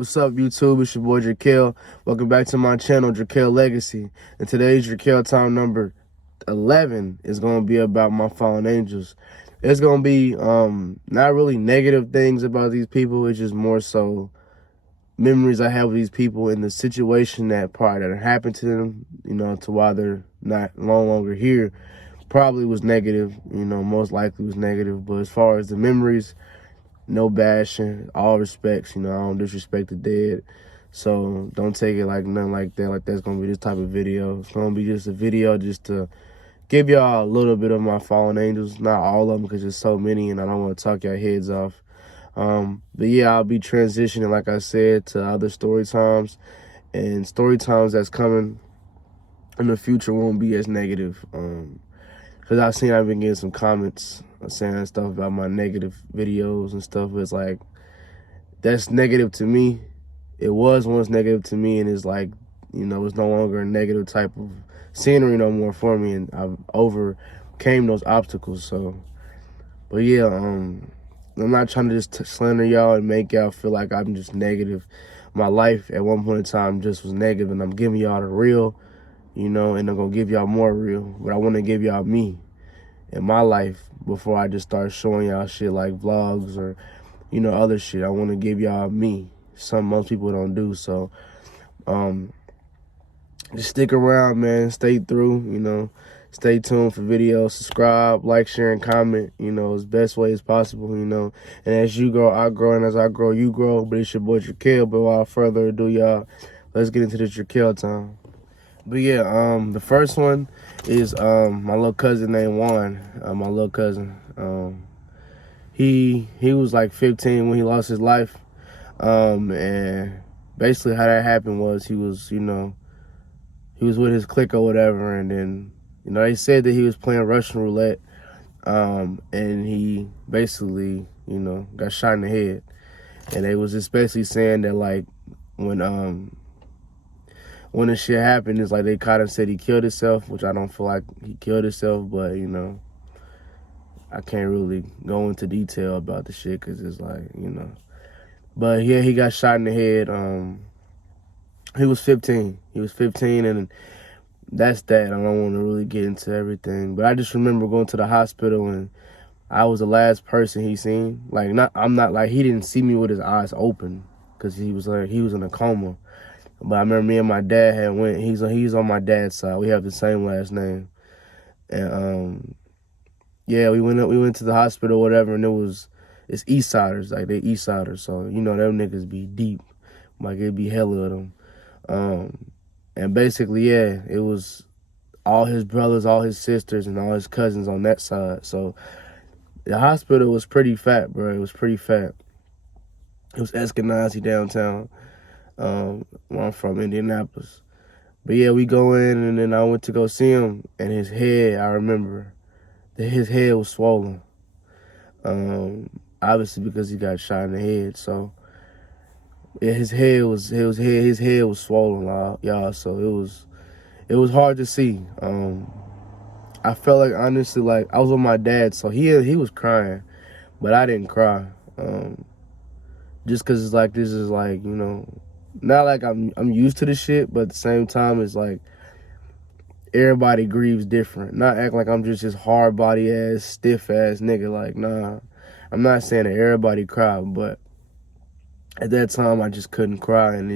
What's up, YouTube? It's your boy Dra'Quel. Welcome back to my channel, Dra'Quel Legacy. And today's Dra'Quel Time number 11 is going to be about my fallen angels. It's going to be not really negative things about these people. It's just more so memories I have with these people and the situation that happened to them, to why they're no longer here. Probably was negative, most likely was negative. But as far as the memories, no bashing, all respects, I don't disrespect the dead. So don't take it like nothing like that, like that's gonna be this type of video. It's gonna be just a video just to give y'all a little bit of my fallen angels, not all of them because there's so many and I don't want to talk your heads off. But yeah, I'll be transitioning, like I said, to other story times, and story times that's coming in the future won't be as negative. Because I've been getting some comments saying stuff about my negative videos and stuff. It's like, that's negative to me. It was once negative to me, and it's like, it's no longer a negative type of scenery no more for me, and I've overcame those obstacles. So, but yeah, I'm not trying to just slander y'all and make y'all feel like I'm just negative. My life at one point in time just was negative, and I'm giving y'all the real, and I'm gonna give y'all more real, but I want to give y'all me in my life before I just start showing y'all shit like vlogs or, other shit. I want to give y'all me, something most people don't do. So, just stick around, man. Stay through, stay tuned for videos. Subscribe, like, share, and comment, as best way as possible, And as you grow, I grow, and as I grow, you grow. But it's your boy Dra'Quel. But without further ado, y'all, let's get into the Dra'Quel time. But yeah, the first one is my little cousin named Juan. My little cousin. He was like 15 when he lost his life. And basically how that happened was he was with his clique or whatever, and then they said that he was playing Russian roulette. And he basically got shot in the head. And they was just basically saying that like when the shit happened, it's like they caught him, said he killed himself, which I don't feel like he killed himself, but, I can't really go into detail about the shit because it's like, But, yeah, he got shot in the head. He was 15. He was 15, and that's that. I don't want to really get into everything. But I just remember going to the hospital, and I was the last person he seen. Like, he didn't see me with his eyes open because he was in a coma. But I remember me and my dad had went. He's on my dad's side. We have the same last name, and yeah, we went to the hospital or whatever, and it's East Siders, like they East Siders, so them niggas be deep, like it be hella of them, and basically yeah, it was all his brothers, all his sisters, and all his cousins on that side. So the hospital was pretty fat, bro. It was pretty fat. It was Eskenazi downtown. Where I'm from, Indianapolis. But yeah, we go in, and then I went to go see him, and his head, I remember that his head was swollen. Obviously because he got shot in the head. So yeah, his head was swollen, y'all. So it was hard to see. I felt like, honestly, like I was with my dad, so he was crying, but I didn't cry. Just cause it's like, this is like, not like I'm used to the shit, but at the same time, it's like everybody grieves different. Not act like I'm just this hard body ass, stiff ass nigga. Like, nah, I'm not saying that everybody cried, but at that time I just couldn't cry, and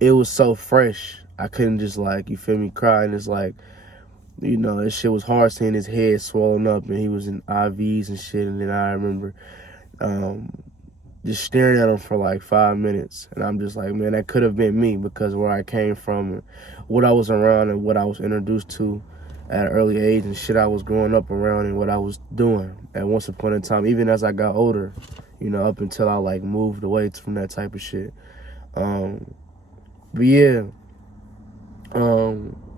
it was so fresh. I couldn't just, like, you feel me, cry, and it's like, that shit was hard seeing his head swollen up, and he was in IVs and shit. And then I remember just staring at him for like 5 minutes. And I'm just like, man, that could have been me, because where I came from and what I was around and what I was introduced to at an early age and shit I was growing up around and what I was doing at once upon a time, even as I got older, up until I like moved away from that type of shit. But yeah,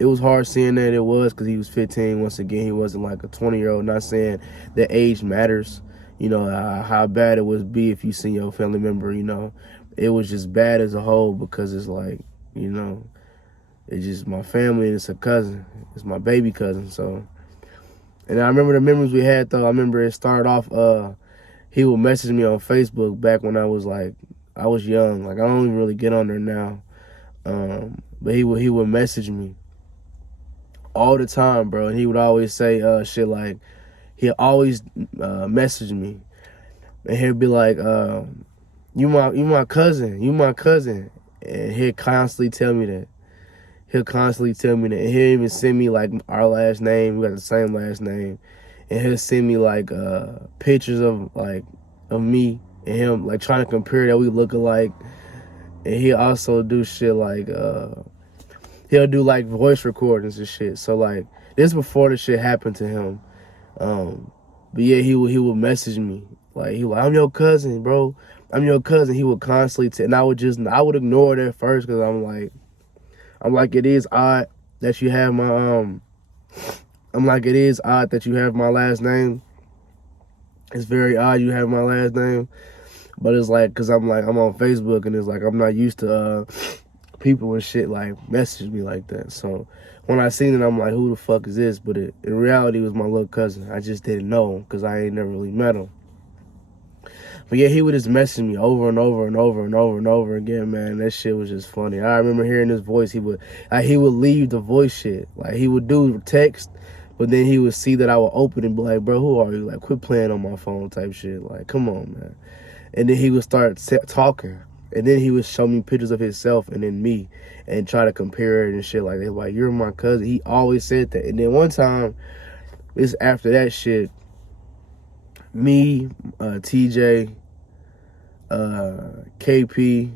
it was hard seeing that. It was, because he was 15. Once again, he wasn't like a 20-year-old. Not saying that age matters. How bad it would be if you seen your family member, it was just bad as a whole, because it's like, it's just my family, and it's a cousin. It's my baby cousin. So, and I remember the memories we had, though. I remember it started off, he would message me on Facebook back when I was like I was young. Like, I don't even really get on there now. But he would message me all the time, bro. And he would always say shit like, he'll always message me. And he'll be like, you my cousin. You my cousin. And he'll constantly tell me that. He'll constantly tell me that. And he'll even send me, like, our last name. We got the same last name. And he'll send me, like, pictures of me and him, like, trying to compare that we look alike. And he'll also do shit like, he'll do, like, voice recordings and shit. So, like, this before the shit happened to him. But, yeah, he would message me. Like, he was like, I'm your cousin, bro. I'm your cousin. He would constantly and I would ignore it at first because I'm like, it is odd that you have my, it is odd that you have my last name. It's very odd you have my last name. But it's like, because I'm on Facebook, and it's like, I'm not used to people and shit, like, message me like that. So when I seen it, I'm like, who the fuck is this? But in reality, it was my little cousin. I just didn't know him because I ain't never really met him. But yeah, he would just message me over and over and over and over and over again, man. That shit was just funny. I remember hearing his voice. He would leave the voice shit. Like, he would do text, but then he would see that I would open and be like, bro, who are you? Like, quit playing on my phone type shit. Like, come on, man. And then he would start talking. And then he would show me pictures of himself and then me and try to compare it and shit like that. Like, you're my cousin. He always said that. And then one time, this after that shit, me, TJ, KP,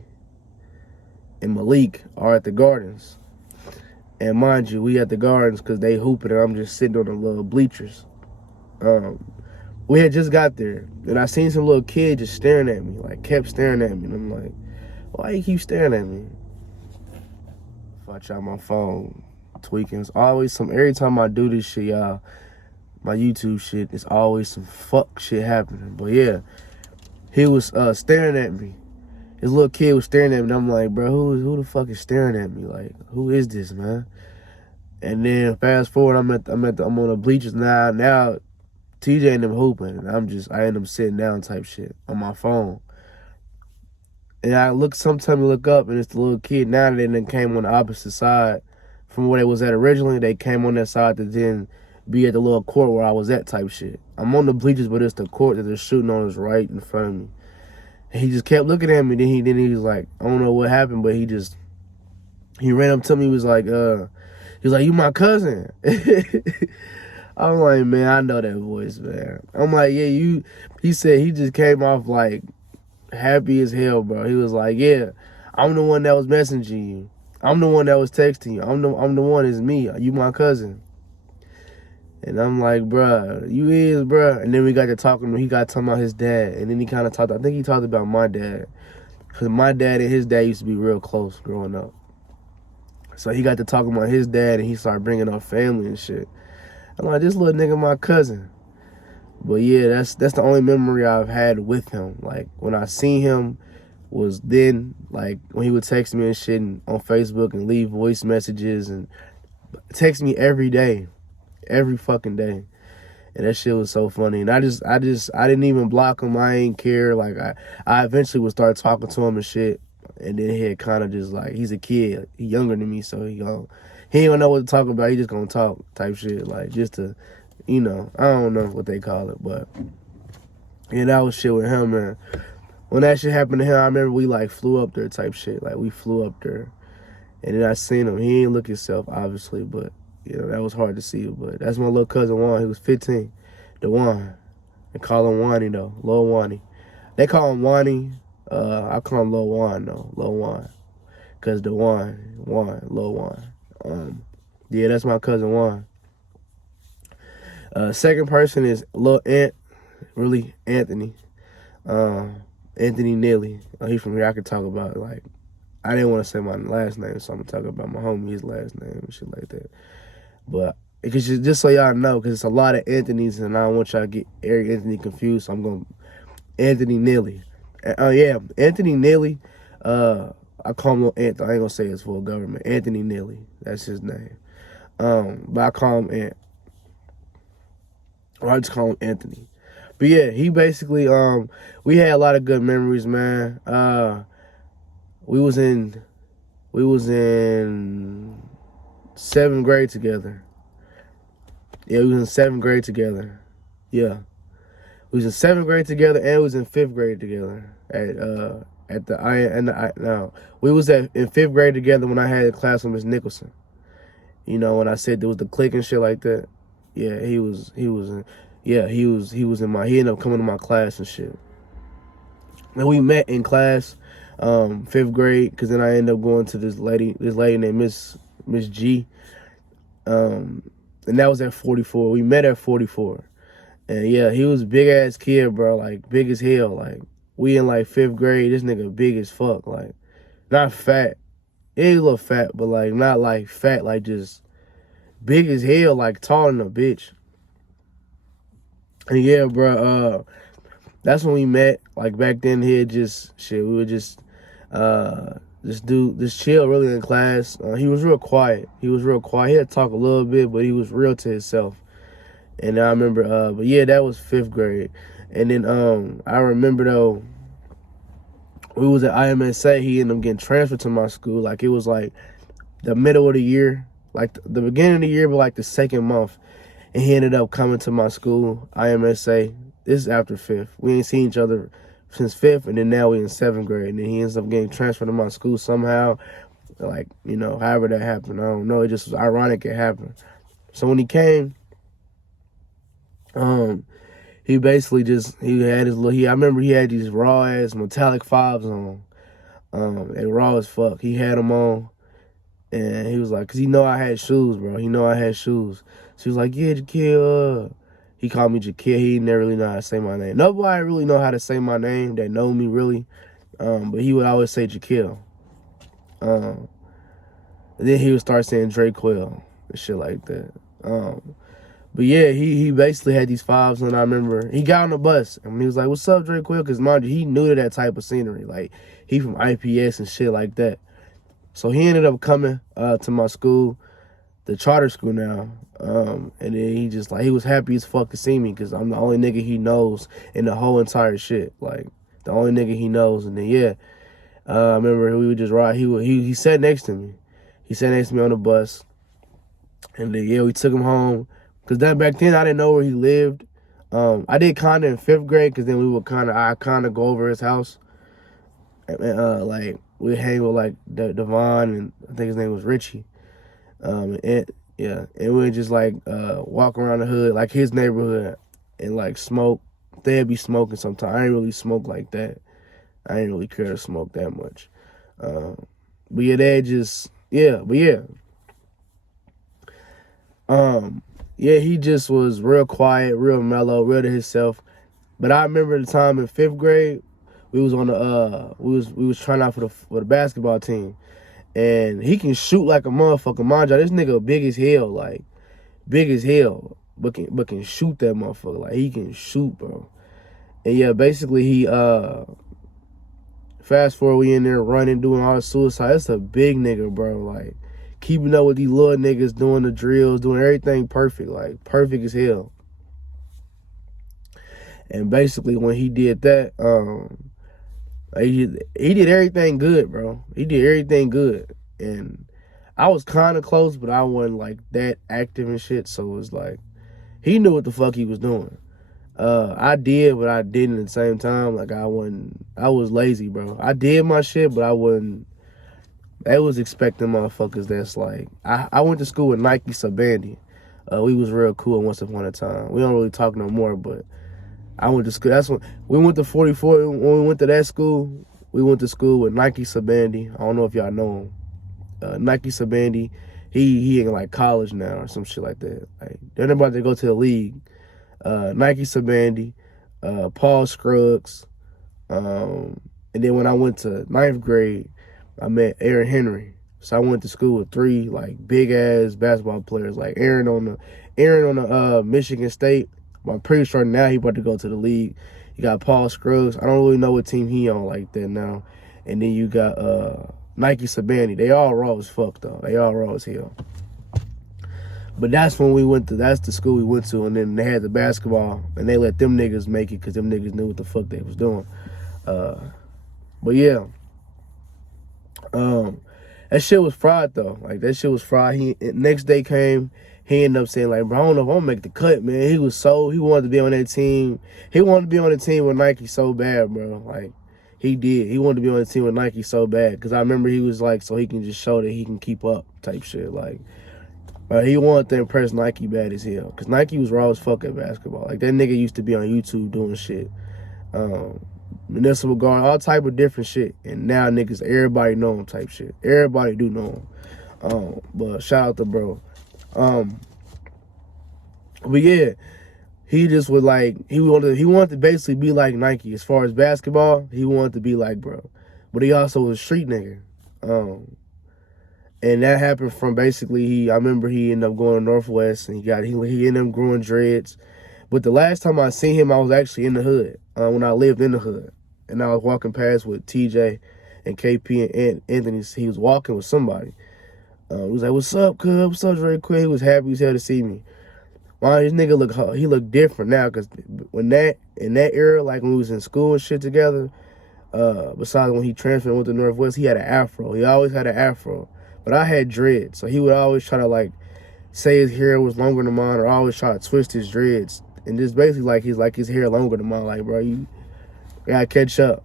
and Malik are at the Gardens. And mind you, we at the Gardens because they hooping and I'm just sitting on the little bleachers. We had just got there, and I seen some little kid just staring at me, like, kept staring at me. And I'm like, why you keep staring at me? Watch out my phone, tweaking. It's always every time I do this shit, y'all, my YouTube shit, it's always some fuck shit happening. But yeah, he was staring at me. His little kid was staring at me, and I'm like, bro, who the fuck is staring at me? Like, who is this, man? And then fast forward, I'm on the bleachers now. TJ and them hooping, and I end up sitting down type shit on my phone. And sometimes you look up, and it's the little kid. Now they then came on the opposite side from where they was at originally. They came on that side to then be at the little court where I was at type shit. I'm on the bleachers, but it's the court that they're shooting on is right in front of me. And he just kept looking at me. Then he was like, I don't know what happened, but he ran up to me. He was like, you my cousin. I'm like, man, I know that voice, man. I'm like, yeah, he said he just came off like happy as hell, bro. He was like, yeah, I'm the one that was messaging you. I'm the one that was texting you. I'm the one, it's me. You my cousin. And I'm like, bruh, you is, bruh. And then we got to talking, he got talking about his dad. And then he kind of I think he talked about my dad. Because my dad and his dad used to be real close growing up. So he got to talking about his dad, and he started bringing up family and shit. I'm like, this little nigga my cousin. But yeah, that's the only memory I've had with him. Like, when I seen him was then, like, when he would text me and shit on Facebook and leave voice messages and text me every day. Every fucking day. And that shit was so funny. And I didn't even block him. I ain't care. Like, I eventually would start talking to him and shit. And then he had kind of just like, he's a kid. He younger than me, so he ain't gonna know what to talk about. He just gonna talk type shit. Like, just to, I don't know what they call it. But, yeah, that was shit with him, man. When that shit happened to him, I remember we, like, flew up there type shit. Like, we flew up there. And then I seen him. He ain't look himself, obviously, but, that was hard to see. But that's my little cousin Juan. He was 15. The Juan. They call him Wani, though. Lil Wani. They call him Wani. I call him Lil Juan, though. Lil Juan. Because the Lil Juan. Yeah, that's my cousin Juan. Second person is Lil Ant. Really, Anthony. Anthony Neely. He's from here. I could talk about, like, I didn't want to say my last name, so I'm going to talk about my homie's last name and shit like that. But because just so y'all know, because it's a lot of Anthony's, and I don't want y'all to get Eric Anthony confused, so I'm going to Anthony Neely. Yeah, Anthony Neely. I call him Lil Ant. I ain't going to say his full government. Anthony Neely. That's his name. But I call him Ant. Or I just call him Anthony. But yeah, he basically we had a lot of good memories, man. We was in 7th grade together. Yeah, we was in 7th grade together. Yeah. We was in 7th grade together, and we was in 5th grade together we was in 5th grade together when I had a class with Miss Nicholson. You know, when I said there was the clique and shit like that. Yeah, he was in my, he ended up coming to my class and shit. And we met in class, 5th grade, because then I ended up going to this lady named Miss G. And that was at 44. We met at 44. And yeah, he was a big ass kid, bro, like big as hell. Like, we in like 5th grade, this nigga big as fuck. Like, not fat. He a little fat, but like not like fat, like just big as hell, like taller than a bitch. And yeah, bro, that's when we met. Like back then, we would just chill really in class. He was real quiet. He had to talk a little bit, but he was real to himself. And I remember, but yeah, that was 5th grade. And then I remember though, we was at IMSA. He ended up getting transferred to my school. Like it was like the middle of the year, like the beginning of the year, but like the 2nd month. And he ended up coming to my school, IMSA. This is after 5th. We ain't seen each other since 5th, and then now we in 7th grade. And then he ends up getting transferred to my school somehow. Like, you know, however that happened, I don't know. It just was ironic it happened. So when he came, he basically I remember he had these raw ass metallic 5s on. They raw as fuck. He had them on, and he was like, cause he know I had shoes, bro. So he was like, yeah, Dra'Quel. He called me Dra'Quel. He never really know how to say my name. Nobody really know how to say my name that know me really. But he would always say Dra'Quel. And then he would start saying Dra'Quel and shit like that. But yeah, he basically had these 5s, and I remember he got on the bus and he was like, "What's up, Dra'Quel?" Because mind you, he knew to that type of scenery. Like, he from IPS and shit like that. So he ended up coming to my school, the charter school now. And then he was happy as fuck to see me because I'm the only nigga he knows in the whole entire shit. Like, the only nigga he knows. And then yeah, I remember we would just ride. He sat next to me. He sat next to me on the bus. And then yeah, we took him home. Cause back then I didn't know where he lived. I did kinda in 5th grade, cause then I kinda go over his house. And like we'd hang with like Devon, and I think his name was Richie. And we'd just like walk around the hood, like his neighborhood, and like smoke. They'd be smoking sometimes. I didn't really smoke like that. I didn't really care to smoke that much. But yeah, he just was real quiet, real mellow, real to himself. But I remember the time in 5th grade, we was on we was trying out for the basketball team, and he can shoot like a motherfucker. Mind you, this nigga big as hell, but can shoot that motherfucker. Like, he can shoot, bro. And yeah, basically he fast forward, we in there running, doing all the suicide. It's a big nigga, bro. Like, keeping up with these little niggas, doing the drills, doing everything perfect, like perfect as hell. And basically when he did that, he did everything good, bro. He did everything good. And I was kind of close, but I wasn't like that active and shit. So it was like, he knew what the fuck he was doing. I did, but I didn't at the same time. Like, I was lazy, bro. I did my shit, but I wasn't. They was expecting motherfuckers that's like, I went to school with Nike Sabandy. We was real cool once upon a time. We don't really talk no more, but I went to school. That's when we went to 44. When we went to that school, we went to school with Nike Sabandy. I don't know if y'all know him. Nike Sabandy, he in like college now or some shit like that. Like, they're about to go to the league. Nike Sabandy, Paul Scruggs, and then when I went to 9th grade, I met Aaron Henry. So I went to school with 3 like big ass basketball players, like Aaron on the Michigan State. I'm pretty sure now he about to go to the league. You got Paul Scruggs. I don't really know what team he on like that now. And then you got Nike Sabandy. They all raw as fuck though. They all raw as hell. But that's the school we went to, and then they had the basketball, and they let them niggas make it because them niggas knew what the fuck they was doing. But yeah, that shit was fried though. Like that shit was fried. Next day came, he ended up saying like, bro, I don't know if I'm gonna make the cut, man. He wanted to be on that team. He wanted to be on the team with Nike so bad, bro. Like he did. He wanted to be on the team with Nike so bad because I remember he was like, so he can just show that he can keep up type shit. Like, he wanted to impress Nike bad as hell because Nike was raw as fuck at basketball. Like that nigga used to be on YouTube doing shit. Municipal guard, all type of different shit. And now niggas, everybody know him type shit. Everybody do know him. But shout out to bro. But yeah, he just was like, he wanted to basically be like Nike. As far as basketball, he wanted to be like bro. But he also was a street nigga. And that happened from basically, I remember he ended up going to Northwest and he ended up growing dreads. But the last time I seen him, I was actually in the hood, when I lived in the hood. And I was walking past with TJ and KP and Anthony. He was walking with somebody. He was like, what's up, cuz? What's up, Dra'Quel? He was happy as hell to see me. Wow, this nigga looked different now, because in that era, like when we was in school and shit together, besides when he transferred and went to Northwest, he had an afro. He always had an afro. But I had dreads, so he would always try to like say his hair was longer than mine, or always try to twist his dreads. And just basically like his hair longer than mine. Like, bro, you gotta catch up.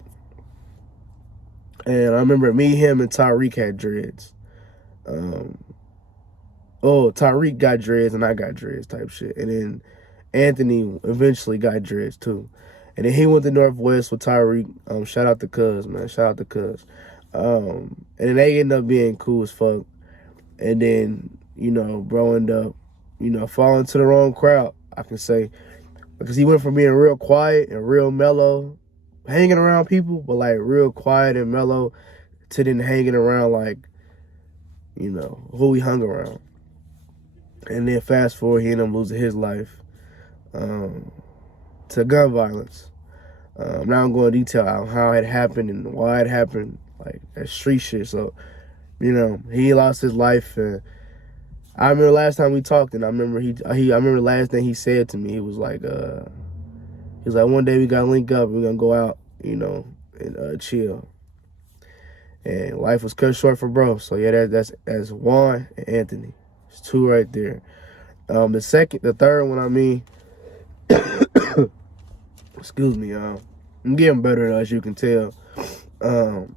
And I remember me, him, and Tyreek had dreads. Tyreek got dreads and I got dreads type shit. And then Anthony eventually got dreads too. And then he went to Northwest with Tyreek. Shout out to Cuz, man. Shout out to Cuz. And then they ended up being cool as fuck. And then, bro ended up, falling to the wrong crowd, I can say. Because he went from being real quiet and real mellow, hanging around people, but like real quiet and mellow, to then hanging around like, who he hung around. And then fast forward, he ended up losing his life to gun violence. Now I'm going to detail out how it happened and why it happened, like that street shit. So, he lost his life, and I remember last time we talked, and I remember the last thing he said to me. He was like, one day we gotta link up, we're gonna go out, and chill. And life was cut short for bro. So yeah, that's Juan and Anthony. It's two right there. The third one, excuse me, y'all. I'm getting better, as you can tell. The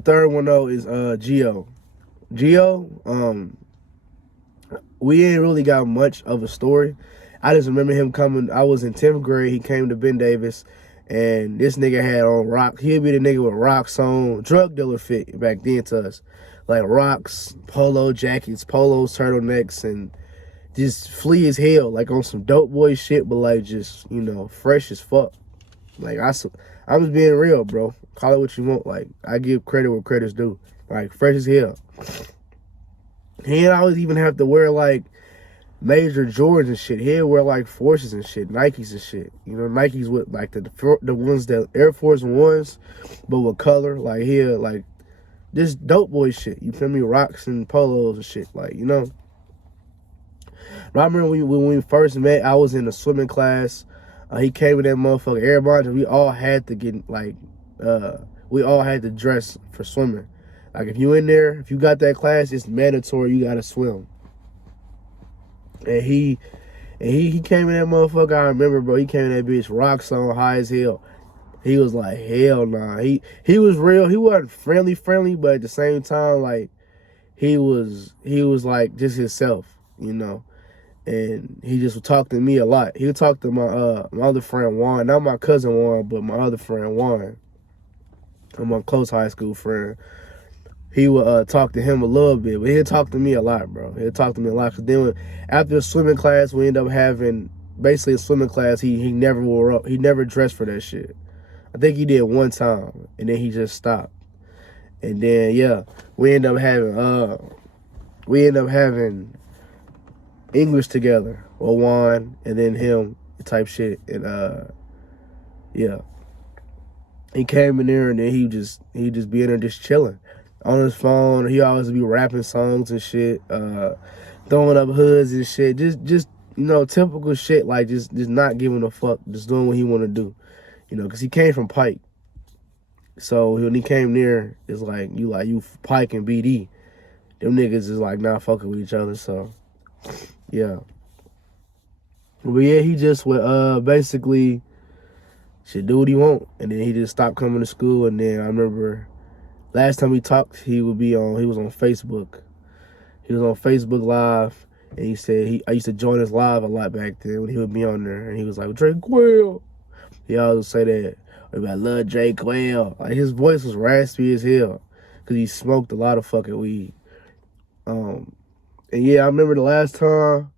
third one though is Gio. We ain't really got much of a story. I just remember him coming. I was in 10th grade. He came to Ben Davis, and this nigga had on rock. He'd be the nigga with rocks on, drug dealer fit back then to us. Like rocks, polo jackets, polos, turtlenecks, and just flea as hell, like on some dope boy shit, but like just, fresh as fuck. Like I was being real, bro. Call it what you want. Like, I give credit where credit's due. Like, fresh as hell. He didn't always even have to wear like major Jordans and shit. He'd wear like Forces and shit, Nikes and shit. Nikes with like the ones that Air Force Ones, but with color. Like here, like this dope boy shit. You feel me? Rocks and polos and shit. Like, But I remember when we first met, I was in a swimming class. He came with that motherfucker. Everybody, we all had to get like, we all had to dress for swimming. Like if you in there, if you got that class, it's mandatory. You gotta swim. And he came in that motherfucker. I remember, bro. He came in that bitch rocks on, high as hell. He was like, hell nah. He was real. He wasn't friendly, but at the same time, like he was like just himself, And he just would talk to me a lot. He would talk to my other friend Juan, not my cousin Juan, but my other friend Juan, my close high school friend. He would talk to him a little bit, but he'd talk to me a lot, bro. He'd talk to me a lot. Cause then after the swimming class, we ended up having basically a swimming class. He never wore up. He never dressed for that shit. I think he did one time, and then he just stopped. And then yeah, we ended up having English together, or Juan, and then him type shit. And yeah, he came in there, and then he just be in there just chilling on his phone. He always be rapping songs and shit. throwing up hoods and shit. Just typical shit, like just not giving a fuck, just doing what he want to do. Because he came from Pike. So when he came there, it's like you Pike and BD. Them niggas is like not fucking with each other. So yeah. But yeah, he just would basically should do what he want, and then he just stopped coming to school. And then I remember last time we talked, he was on Facebook. He was on Facebook Live, and he said I used to join his live a lot back then when he would be on there, and he was like, Dra'Quel. He always say that. I love Dra'Quel. Like, his voice was raspy as hell because he smoked a lot of fucking weed. And yeah, I remember the last time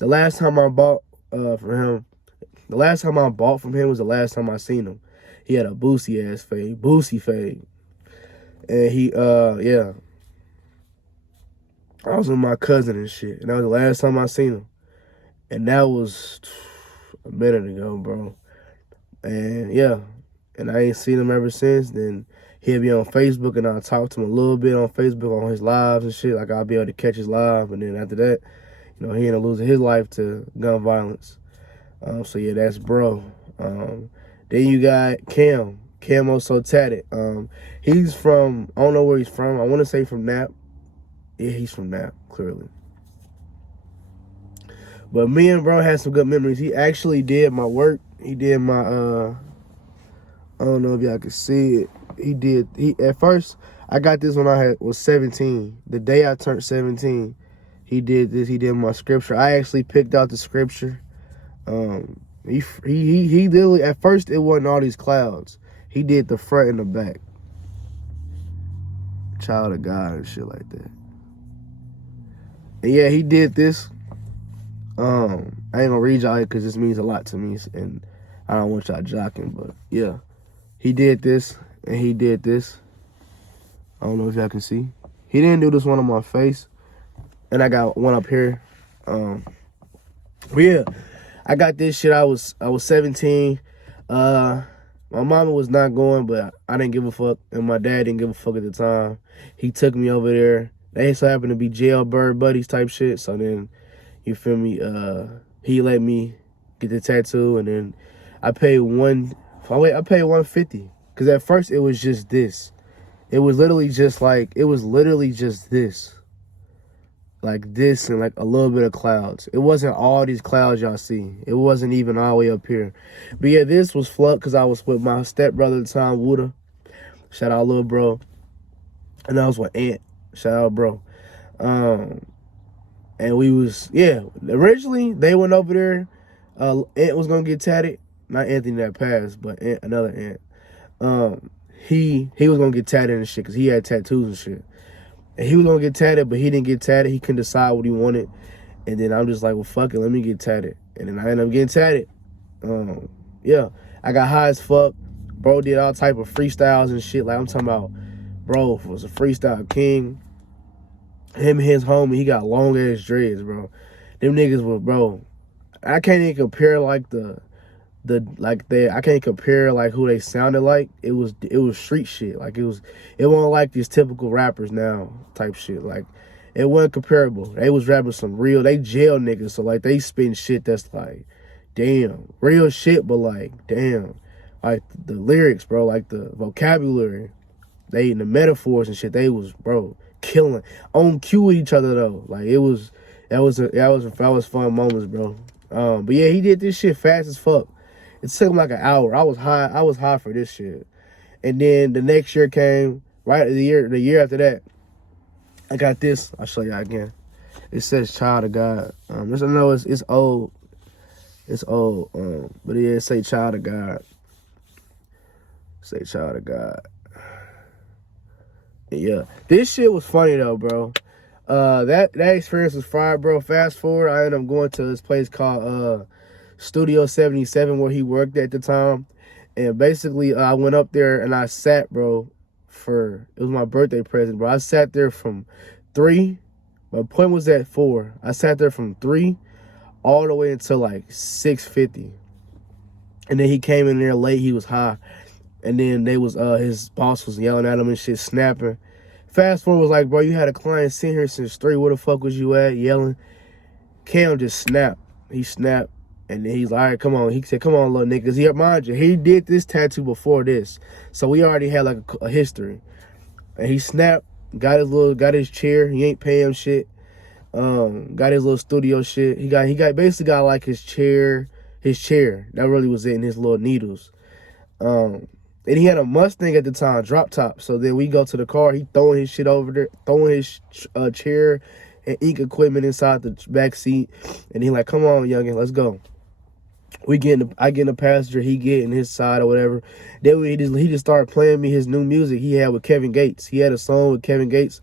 I bought from him. The last time I bought from him was the last time I seen him. He had a boosie fade. And he, yeah. I was with my cousin and shit, and that was the last time I seen him. And that was a minute ago, bro. And yeah, and I ain't seen him ever since. Then he'll be on Facebook, and I'll talk to him a little bit on Facebook on his lives and shit. Like, I'll be able to catch his live, and then after that, he ended up losing his life to gun violence. So yeah, that's bro. Then you got Cam. Cam also tatted. He's from, I don't know where he's from. I want to say from Nap. Yeah, he's from Nap, clearly. But me and bro had some good memories. He actually did my work. He did my, I don't know if y'all can see it. At first, I got this when I was 17. The day I turned 17, he did this. He did my scripture. I actually picked out the scripture. He literally, at first it wasn't all these clouds. He did the front and the back. Child of God and shit like that. And yeah, he did this. I ain't gonna read y'all because this means a lot to me, and I don't want y'all jocking, but yeah. He did this, and he did this. I don't know if y'all can see. He didn't do this one on my face, and I got one up here. But yeah, I got this shit. I was 17. My mama was not going, but I didn't give a fuck, and my dad didn't give a fuck at the time. He took me over there. They so happened to be jailbird buddies type shit. So then, you feel me? He let me get the tattoo, and then I paid $150. Cause at first it was just this. It was literally just this. Like this and like a little bit of clouds. It wasn't all these clouds y'all see. It wasn't even all the way up here. But yeah, this was fluck because I was with my stepbrother at the time, Wuda. Shout out little bro. And I was with Aunt. Shout out bro. And we was, yeah, originally they went over there. Aunt was gonna get tatted. Not Anthony that passed, but another Aunt. He was gonna get tatted and shit because he had tattoos and shit. And he was gonna get tatted, but he didn't get tatted. He couldn't decide what he wanted. And then I'm just like, well, fuck it, let me get tatted. And then I ended up getting tatted. Yeah, I got high as fuck. Bro did all type of freestyles and shit. Like, I'm talking about, bro was a freestyle king. Him and his homie, he got long ass dreads, bro. Them niggas were, bro. I can't even compare like I can't compare like who they sounded like. It was street shit. Like it wasn't like these typical rappers now type shit. Like it wasn't comparable. They was rapping some real, they jail niggas, so like they spitting shit that's like, damn, real shit, but like, damn. Like the lyrics, bro, like the vocabulary, the metaphors and shit, they was, bro, killing. On cue with each other though. Like that was fun moments, bro. But yeah, he did this shit fast as fuck. It took him like an hour. I was high for this shit. And then the next year came, right? The year after that, I got this. I'll show y'all again. It says Child of God. I know it's old. It's old. But yeah, it say Child of God. Say Child of God. Yeah. This shit was funny though, bro. That experience was fire, bro. Fast forward, I ended up going to this place called Studio 77 where he worked at the time. And basically, I went up there and I sat, bro, it was my birthday present, bro. I sat there from 3. My appointment was at 4. I sat there from 3 all the way until like 6:50. And then he came in there late. He was high. And then his boss was yelling at him and shit, snapping. Fast forward was like, bro, you had a client sitting here since 3. Where the fuck was you at? Yelling. Cam just snapped. He snapped. And then he's like, all right, come on. He said, come on, little nigga. Because mind you, he did this tattoo before this. So we already had like a history. And he snapped, got his chair. He ain't paying him shit. Got his little studio shit. He basically got like his chair. That really was it, and his little needles. And he had a Mustang at the time, drop top. So then we go to the car. He throwing his shit over there, throwing his chair and ink equipment inside the back seat. And he like, come on, youngin, let's go. I get in the passenger, he get in his side or whatever. Then he just started playing me his new music he had with Kevin Gates. He had a song with Kevin Gates.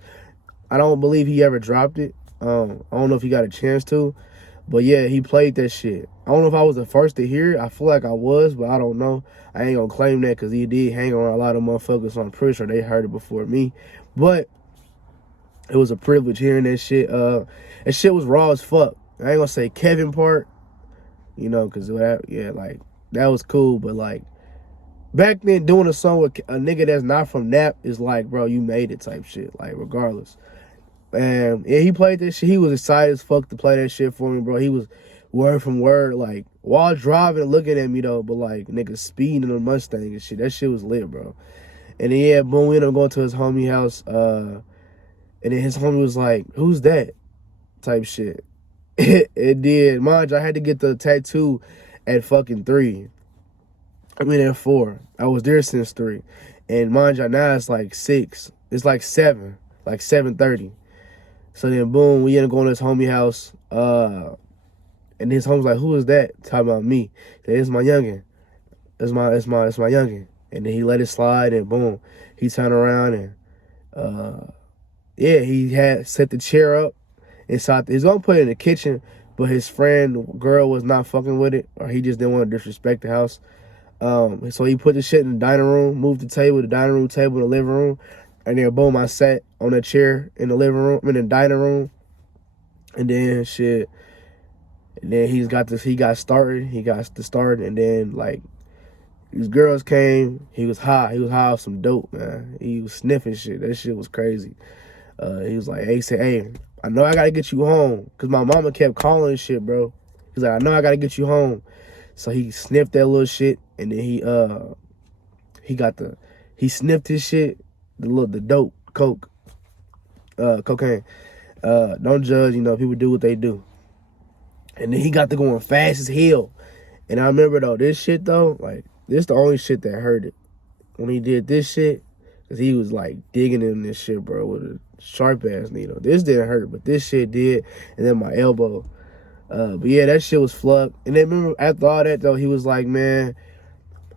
I don't believe he ever dropped it. I don't know if he got a chance to. But yeah, he played that shit. I don't know if I was the first to hear it. I feel like I was, but I don't know. I ain't gonna claim that because he did hang around a lot of motherfuckers, so I'm pretty sure they heard it before me. But it was a privilege hearing that shit. That shit was raw as fuck. I ain't gonna say Kevin part, you know, because yeah, like, that was cool. But like, back then, doing a song with a nigga that's not from Nap is like, bro, you made it type shit, like, regardless. And yeah, he played that shit. He was excited as fuck to play that shit for me, bro. He was word from word, like, while driving, looking at me, though, but like, nigga speeding in a Mustang and shit. That shit was lit, bro. And then, yeah, boom, we ended up going to his homie house. And then his homie was like, who's that? Type shit. It did. Mind you, I had to get the tattoo at fucking 3. I mean, at 4. I was there since 3. And mind you, now it's like 6. It's like 7. Like 7:30. So then, boom, we ended up going to his homie house. And his homie's like, who is that? Talking about me. He said, it's my youngin'. It's my youngin'. And then he let it slide, and boom, he turned around and, yeah, he had set the chair up inside. He's gonna put it in the kitchen, but his girl was not fucking with it, or he just didn't want to disrespect the house. So he put the shit in the dining room, moved the dining room table in the living room, and then boom, I sat on a chair in the living room, in the dining room, and then shit. And then he got started, and then like these girls came. He was high off some dope, man. He was sniffing shit. That shit was crazy. He was like, hey, I know I gotta get you home, cause my mama kept calling and shit, bro. He's like, I know I gotta get you home. So he sniffed that little shit, and then he sniffed his shit, the dope, cocaine. Don't judge, you know, people do what they do. And then he got to going fast as hell. And I remember, though, this shit, though, like, this the only shit that hurt it. When he did this shit, because he was, like, digging in this shit, bro, with a sharp-ass needle. This didn't hurt, but this shit did. And then my elbow. But, yeah, that shit was flubbed. And then, remember, after all that, though, he was like, man,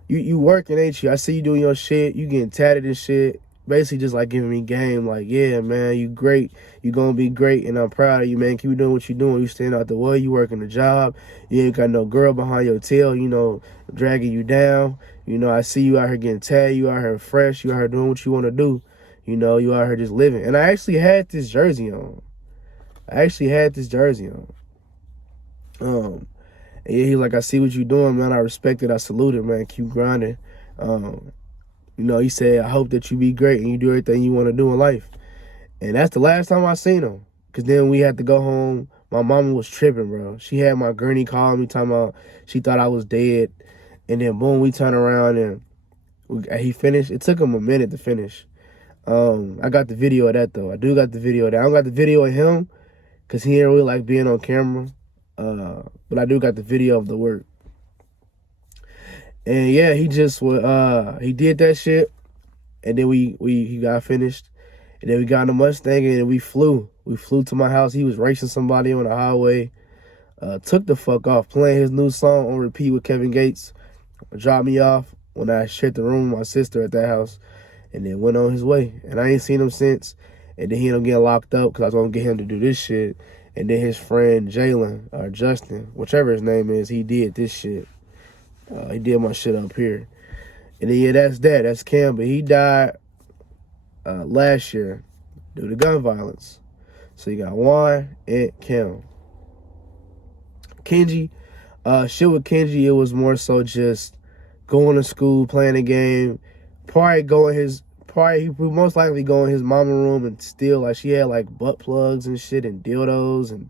you working, ain't you? I see you doing your shit. You getting tatted and shit. Basically just like giving me game, like, yeah, man, you great. You gonna be great, and I'm proud of you, man. Keep doing what you doing. You stand out the way. You working the job. You ain't got no girl behind your tail, you know, dragging you down. You know, I see you out here getting tagged. You out here fresh. You out here doing what you want to do. You know, you out here just living. And I actually had this jersey on. And yeah, he's like, I see what you doing, man. I respect it. I salute it, man. Keep grinding. You know, he said, I hope that you be great and you do everything you want to do in life. And that's the last time I seen him. Because then we had to go home. My mama was tripping, bro. She had my granny call me, talking about she thought I was dead. And then, boom, we turned around and he finished. It took him a minute to finish. I got the video of that, though. I do got the video of that. I don't got the video of him because he didn't really like being on camera. But I do got the video of the work. And yeah, he just he did that shit, and then he got finished, and then we got in the Mustang and we flew. We flew to my house. He was racing somebody on the highway. Took the fuck off, playing his new song on repeat with Kevin Gates. Dropped me off when I shared the room with my sister at that house, and then went on his way. And I ain't seen him since. And then he ended up getting locked up because I was gonna get him to do this shit. And then his friend Jalen or Justin, whichever his name is, he did this shit. He did my shit up here. And then, yeah, that's Cam. But he died last year due to gun violence. So you got Juan and Cam. Kenji, shit with Kenji, it was more so just going to school, playing a game, probably he would most likely go in his mama room and steal, like, she had like butt plugs and shit and dildos and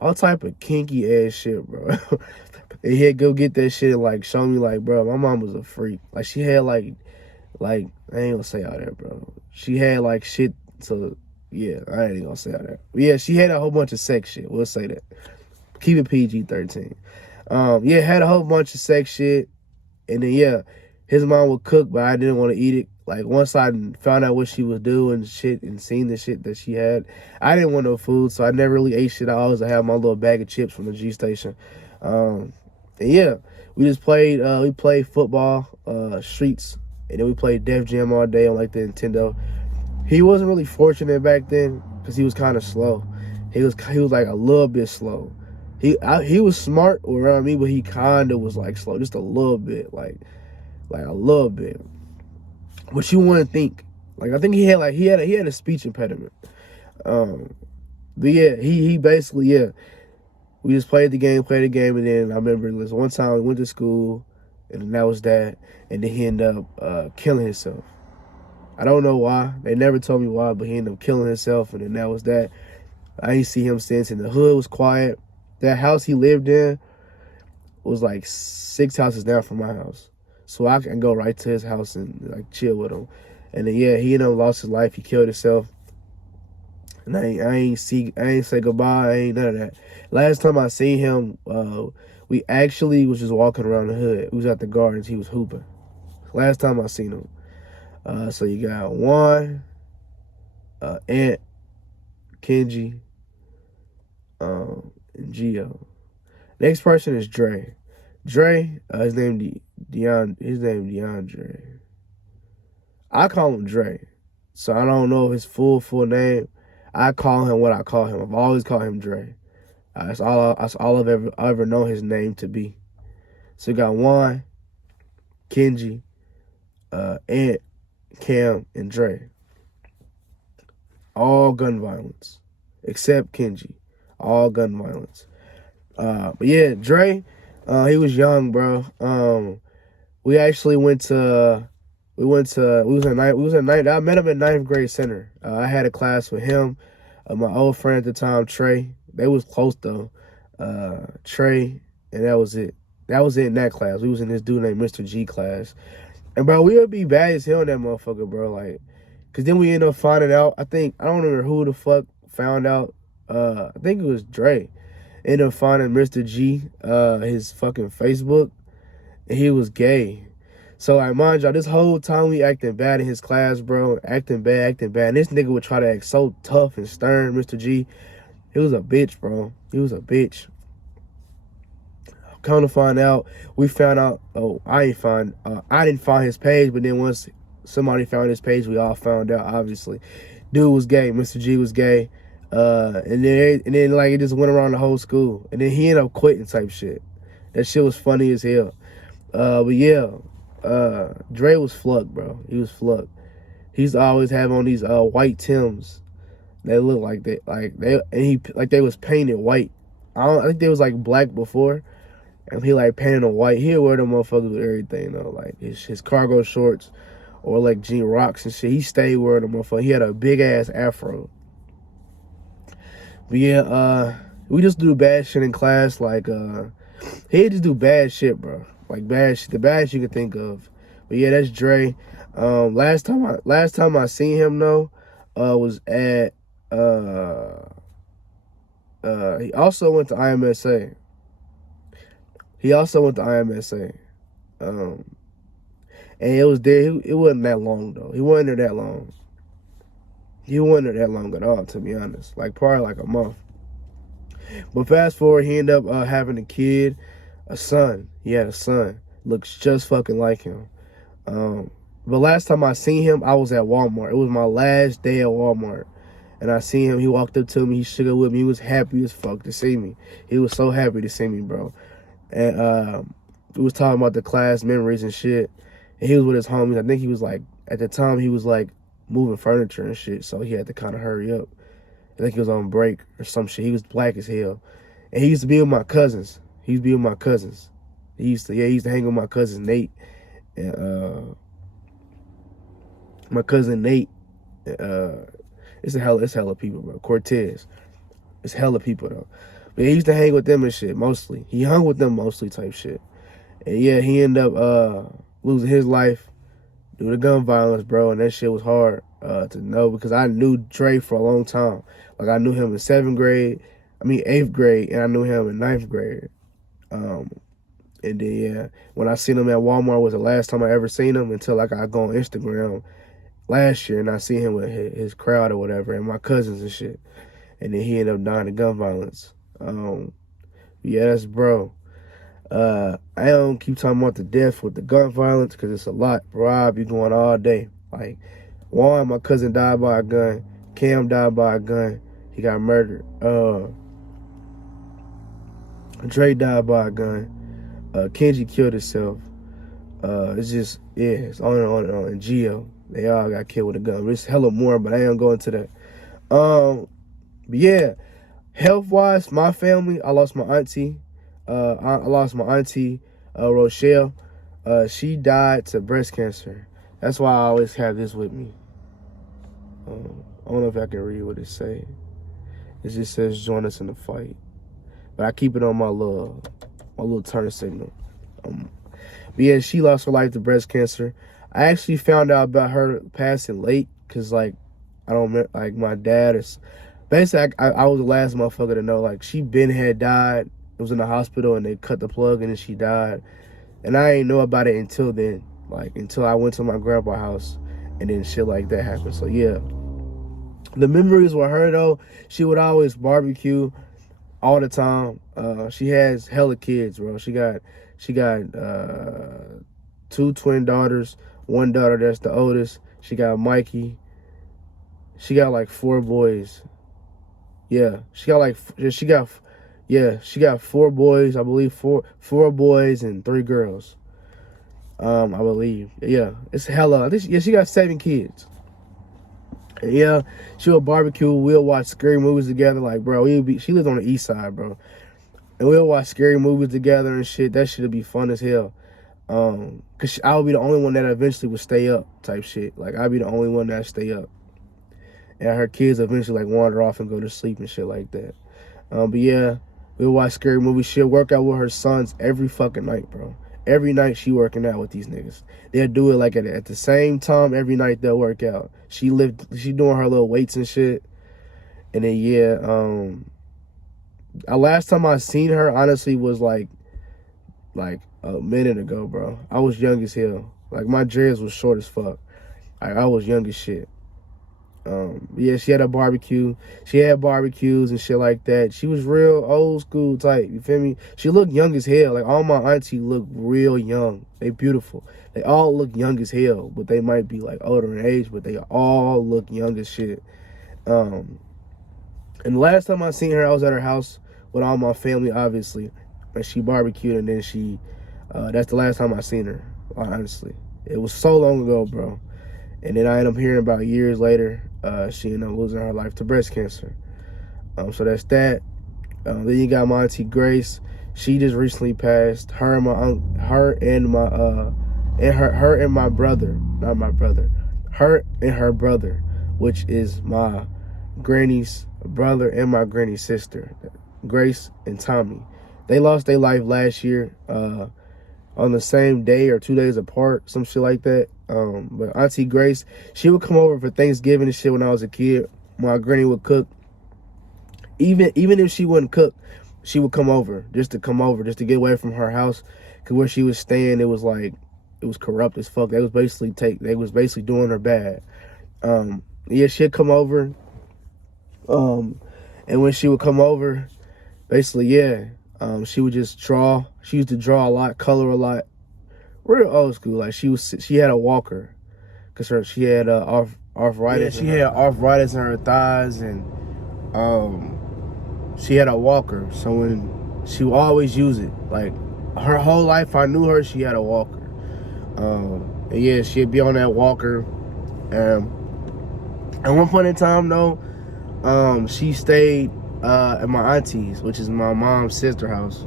all type of kinky ass shit, bro. And he'd go get that shit and like show me, like, bro, my mom was a freak. Like, she had like I ain't gonna say all that, bro. She had like shit to, yeah, I ain't gonna say all that. But yeah, she had a whole bunch of sex shit. We'll say that. Keep it PG-13. Yeah, had a whole bunch of sex shit. And then, yeah, his mom would cook, but I didn't want to eat it. Like, once I found out what she was doing shit and seen the shit that she had, I didn't want no food, so I never really ate shit. I always had my little bag of chips from the G Station. And yeah, we played football, streets, and then we played Def Jam all day on like the Nintendo. He wasn't really fortunate back then because he was kind of slow. He was like a little bit slow. He was smart around me, but he kind of was like slow, just a little bit, like a little bit. But you wouldn't think. Like, I think he had a speech impediment. But yeah, he basically, yeah. We just played the game, and then I remember this one time we went to school, and then that was that, and then he ended up killing himself. I don't know why. They never told me why, but he ended up killing himself, and then that was that. I ain't see him since, and the hood was quiet. That house he lived in was like 6 houses down from my house. So I can go right to his house and like chill with him. And then yeah, he ended up lost his life. He killed himself. And I ain't say goodbye. I ain't none of that. Last time I seen him, we actually was just walking around the hood. We was at the gardens. He was hooping. Last time I seen him. So you got Juan, Ant, Kenji, and Gio. Next person is Dre. Dre, his name DeAndre. I call him Dre, so I don't know his full name. I call him what I call him. I've always called him Dre. That's all I've ever known his name to be. So you got Juan, Kenji, Ant, Cam, and Dre. All gun violence, except Kenji. All gun violence. But yeah, Dre, he was young, bro. We actually I met him in ninth grade center. I had a class with him, my old friend at the time, Trey. They was close though. Trey, and that was it. That was it in that class. We was in this dude named Mr. G class. And bro, we would be bad as hell in that motherfucker, bro. Like, cause then we ended up finding out, I don't remember who the fuck found out. I think it was Dre. Ended up finding Mr. G, his fucking Facebook, and he was gay. So, like, mind y'all, this whole time we acting bad in his class, bro. Acting bad. And this nigga would try to act so tough and stern, Mr. G. He was a bitch, bro. He was a bitch. Come to find out, we found out, I didn't find his page, but then once somebody found his page, we all found out, obviously. Dude was gay. Mr. G was gay. And then like, it just went around the whole school. And then he ended up quitting type shit. That shit was funny as hell. But yeah. Dre was flucked, bro. He was flucked. He used to always have on these white Timbs. They look like they was painted white. I think they was like black before, and he like painted them white. He'd wear them motherfuckers with everything though, like his cargo shorts or like jean rocks and shit. He stayed wearing them motherfuckers. He had a big ass afro. But yeah, we just do bad shit in class. Like he'd just do bad shit, bro. Like bad shit, the baddest you could think of. But yeah, that's Dre. Last time I seen him though, was at he also went to IMSA. And it was there. It wasn't that long though. He wasn't there that long. He wasn't there that long at all, to be honest. Like probably like a month. But fast forward, he ended up having a kid. A son. He had a son. Looks just fucking like him. But last time I seen him, I was at Walmart. It was my last day at Walmart. And I seen him. He walked up to me. He shook it with me. He was happy as fuck to see me. He was so happy to see me, bro. And we was talking about the class memories and shit. And he was with his homies. I think he was like, at the time, he was like moving furniture and shit. So he had to kind of hurry up. I think he was on break or some shit. He was black as hell. And he used to be with my cousins. He used to hang with my cousin Nate. And My cousin Nate, it's hella people, bro. Cortez, it's hella people though. But he used to hang with them and shit mostly. He hung with them mostly type shit. And yeah, he ended up losing his life due to gun violence, bro. And that shit was hard to know because I knew Dre for a long time. Like I knew him in 8th grade, and I knew him in 9th grade. And then yeah, when I seen him at Walmart was the last time I ever seen him until like I go on Instagram last year and I see him with his crowd or whatever and my cousins and shit. And then he ended up dying of gun violence. Yeah, that's bro. I don't keep talking about the death with the gun violence because it's a lot, bro. I'll be going all day. Like, Juan, my cousin, died by a gun. Cam died by a gun. He got murdered. Dre died by a gun. Kenji killed himself. It's just, yeah, it's on and on and on. And Gio, they all got killed with a gun. There's hella more, but I ain't go into that. But yeah, health-wise, my family, I lost my auntie. Rochelle. She died to breast cancer. That's why I always have this with me. I don't know if I can read what it say. It just says, join us in the fight. But I keep it on my little turn signal. But yeah, she lost her life to breast cancer. I actually found out about her passing late because, like, I don't remember, like, my dad is... Basically, I was the last motherfucker to know. Like, she had died. It was in the hospital, and they cut the plug, and then she died. And I didn't know about it until then. Like, until I went to my grandpa's house, and then shit like that happened. So, yeah. The memories with her, though, she would always barbecue all the time. She has hella kids, bro. She got 2 twin daughters, 1 daughter that's the oldest. She got Mikey. She got like 4 boys. Yeah, she got 4 boys, I believe, 4 boys and 3 girls. I believe. Yeah, it's hella. I think she got 7 kids. And yeah, she would barbecue. We'll watch scary movies together. Like, bro, she lives on the east side, bro. And we'll watch scary movies together and shit. That shit'd be fun as hell. Cause I would be the only one that eventually would stay up type shit. Like, I'd be the only one that stay up. And her kids eventually, like, wander off and go to sleep and shit like that. But yeah, we'll watch scary movies. She'll work out with her sons every fucking night, bro. Every night she working out with these niggas. They'll do it like at the same time every night they'll work out. She doing her little weights and shit. And then yeah, last time I seen her honestly was like a minute ago, bro. I was young as hell. Like my dreads was short as fuck. I was young as shit. Yeah, she had a barbecue. She had barbecues and shit like that. She was real old school type. You feel me? She looked young as hell. Like all my aunties look real young. They beautiful. They all look young as hell, but they might be like older in age, but they all look young as shit. And the last time I seen her, I was at her house with all my family, obviously. And she barbecued, and then that's the last time I seen her, honestly. It was so long ago, bro. And then I ended up hearing about years later, she ended up losing her life to breast cancer. So that's that. Then you got my auntie Grace. She just recently passed. Her and her brother, which is my granny's brother and my granny's sister, Grace and Tommy. They lost their life last year on the same day or 2 days apart, some shit like that. But Auntie Grace, she would come over for Thanksgiving and shit when I was a kid. My granny would cook. Even if she wouldn't cook, she would come over just to get away from her house. Cause where she was staying, it was corrupt as fuck. They was basically doing her bad. Yeah, she'd come over. And when she would come over, basically, yeah, she would just draw. She used to draw a lot, color a lot. Real old school. Like she had a walker, cause she had arthritis. Yeah, she had arthritis in her thighs, and she had a walker. So when she would always use it, like her whole life, I knew her. She had a walker. And yeah, she'd be on that walker. At one point in time, though, she stayed at my auntie's, which is my mom's sister house.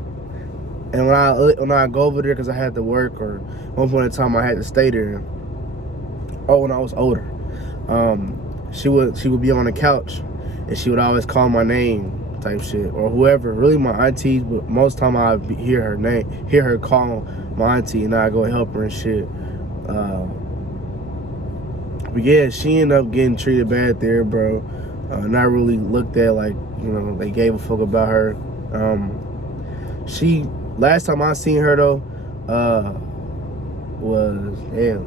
And when I go over there, because I had to work, or one point in time I had to stay there. Oh, when I was older. she would be on the couch, and she would always call my name type shit, or whoever, really my aunties, but most time I'd hear her call my auntie, and I'd go help her and shit. But yeah, she ended up getting treated bad there, bro. Not really looked at like, you know, they gave a fuck about her. Last time I seen her though, was a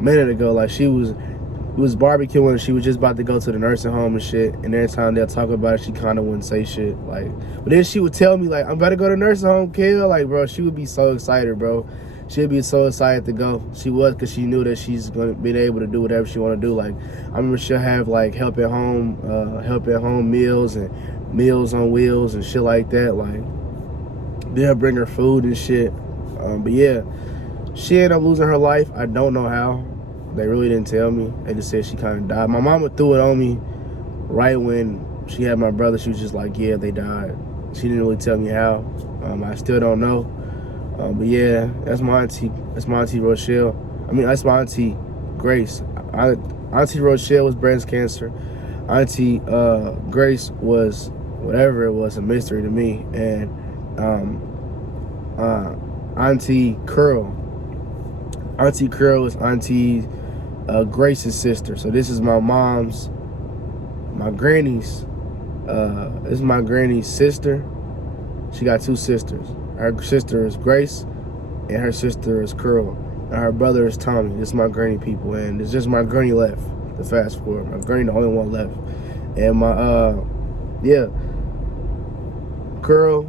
minute ago. Like we was barbecuing, and she was just about to go to the nursing home and shit. And every time they'll talk about it, she kind of wouldn't say shit. Like, but then she would tell me like, I'm about to go to the nursing home, Kel. Like, bro, she would be so excited, bro. She'd be so excited to go. She was, because she knew that she's gonna be able to do whatever she want to do. Like, I remember she'll have like help at home meals and Meals on Wheels and shit like that. Like, they'll bring her food and shit. But yeah, she ended up losing her life. I don't know how. They really didn't tell me. They just said she kind of died. My mama threw it on me right when she had my brother. She was just like, yeah, they died. She didn't really tell me how. I still don't know. But yeah, that's my auntie. That's my auntie Rochelle. That's my auntie Grace. Auntie Rochelle was breast cancer. Auntie Grace was whatever it was, a mystery to me. And Auntie Curl. Auntie Curl is Auntie Grace's sister. So this is my granny's. This is my granny's sister. She got two sisters. Her sister is Grace, and her sister is Curl, and her brother is Tommy. This is my granny people, and it's just my granny left. To fast forward, my granny the only one left, and my Curl,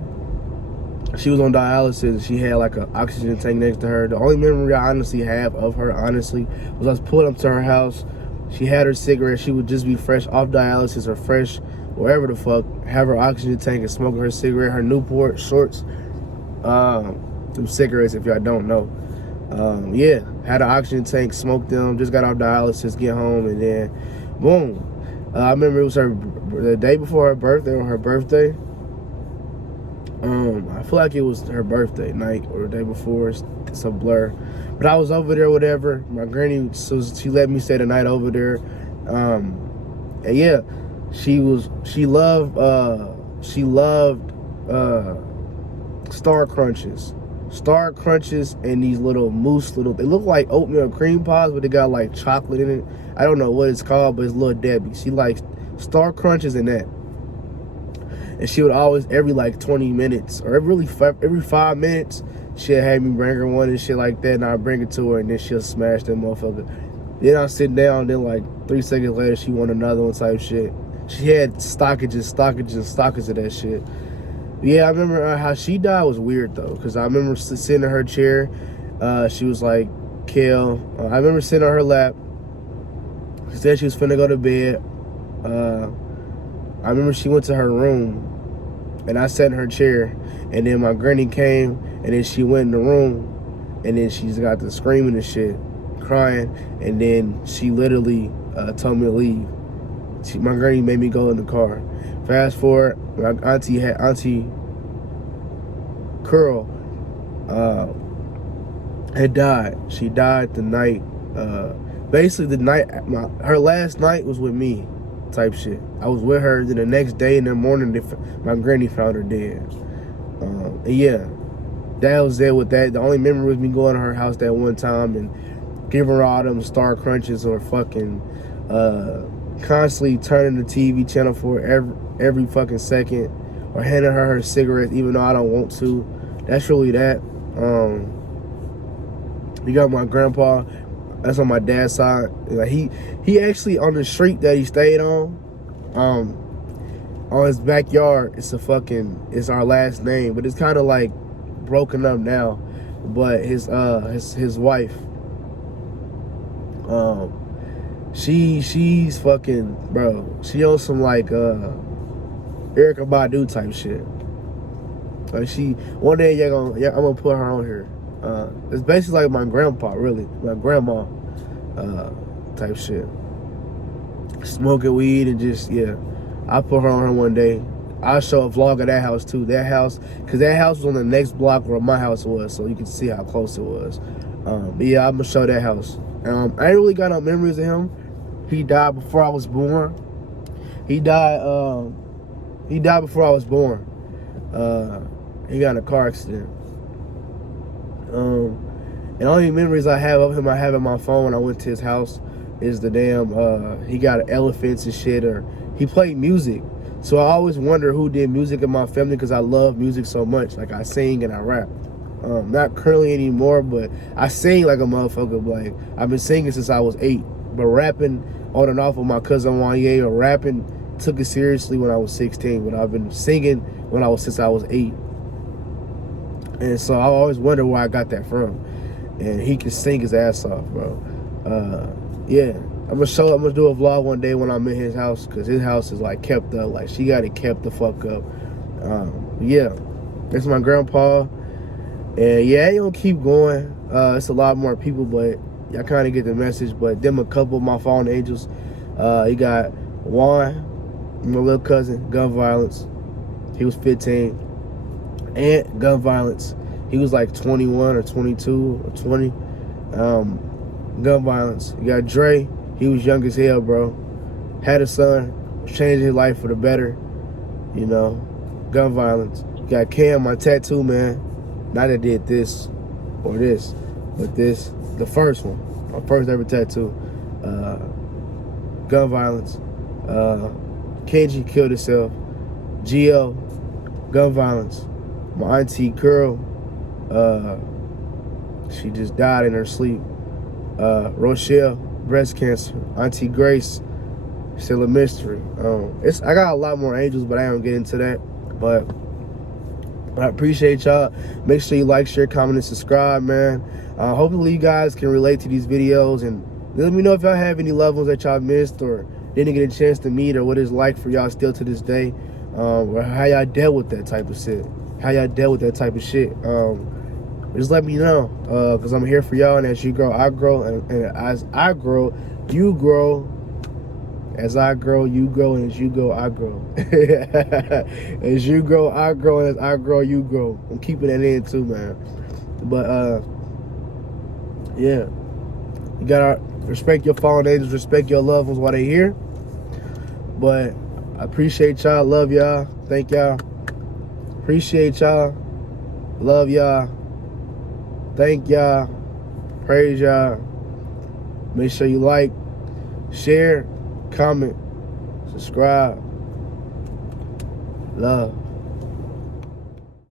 she was on dialysis. She had like an oxygen tank next to her. The only memory I honestly have of her, was I was pulling up to her house. She had her cigarette. She would just be fresh off dialysis or fresh wherever the fuck, have her oxygen tank and smoking her cigarette, her Newport shorts. Some cigarettes, if y'all don't know. Yeah, had an oxygen tank, smoked them, just got off dialysis, get home, and then boom. I remember it was the day before her birthday, or her birthday. I feel like it was her birthday night or the day before. It's a blur. But I was over there, whatever. My granny, so she let me stay the night over there. And yeah, she loved Star Crunches and these little they look like oatmeal cream pies, but they got like chocolate in it. I don't know what it's called, but it's Little Debbie. She likes Star Crunches and that. And she would always, every like 20 minutes or every 5 minutes, she'll have me bring her one and shit like that, and I'll bring it to her, and then she'll smash that motherfucker. Then I'll sit down, then like 3 seconds later, she want another one type shit. She had stockages of that shit. Yeah, I remember how she died was weird though, because I remember sitting in her chair. She was like, Kel. I remember sitting on her lap. She said she was finna go to bed. I remember she went to her room, and I sat in her chair, and then my granny came, and then she went in the room, and then she's got the screaming and shit, crying, and then she literally told me to leave. My granny made me go in the car. Fast forward, my Auntie Curl had died. She died the night, basically the night, her last night was with me, type shit. I was with her, then the next day in the morning, my granny found her dead. And yeah, that was there with that. The only memory was me going to her house that one time and giving her all them Star Crunches, or fucking constantly turning the TV channel for every fucking second, or handing her cigarettes even though I don't want to. That's really that. You got my grandpa. That's on my dad's side. Like he actually, on the street that he stayed on his backyard, it's our last name, but it's kind of like broken up now. But his wife, she's fucking, bro. She on some like Erykah Badu type shit. Like one day I'm gonna put her on here. It's basically like my grandpa, really, my grandma, type shit. Smoking weed and just, yeah. I'll put her on her one day. I'll show a vlog of that house too. That house, because that house was on the next block where my house was, so you can see how close it was. But yeah, I'm gonna show that house. I ain't really got no memories of him. He died before I was born. He died before I was born. He got in a car accident. And only memories I have of him, I have in my phone when I went to his house, is the damn, he got elephants and shit, or he played music. So I always wonder who did music in my family, because I love music so much. Like, I sing and I rap. Not currently anymore, but I sing like a motherfucker. Like, I've been singing since I was 8, but rapping on and off with my cousin Wanye, or rapping, took it seriously when I was 16. But I've been singing since I was 8. And so I always wonder where I got that from. And he can sing his ass off, bro. Yeah, I'm gonna do a vlog one day when I'm in his house, because his house is like kept up. Like, she got it kept the fuck up. Yeah, that's my grandpa. And yeah, I ain't gonna keep going. It's a lot more people, but y'all kind of get the message. But them a couple of my fallen angels. You got Juan, my little cousin, gun violence. He was 15. Aunt, gun violence. He was like 21 or 22 or 20. Gun violence. You got Dre. He was young as hell, bro. Had a son. Changed his life for the better. You know, gun violence. You got Cam, my tattoo man. Not that did this or this, but this, the first one. My first ever tattoo. Gun violence. Kenji killed himself. Gio, gun violence. My auntie Curl, she just died in her sleep. Rochelle, breast cancer. Auntie Grace, still a mystery. I got a lot more angels, but I don't get into that. But I appreciate y'all. Make sure you like, share, comment, and subscribe, man. Hopefully you guys can relate to these videos, and let me know if y'all have any loved ones that y'all missed or didn't get a chance to meet, or what it's like for y'all still to this day, or how y'all dealt with that type of shit. Just let me know, because I'm here for y'all, and as you grow, I grow, and as I grow, you grow. As I grow, you grow, and as you grow, I grow. As you grow, I grow, and as I grow, you grow. I'm keeping that in too, man. But yeah, you gotta respect your fallen angels, respect your loved ones while they're here. But I appreciate y'all, love y'all, thank y'all, appreciate y'all, love y'all, thank y'all, praise y'all. Make sure you like, share, comment, subscribe, love.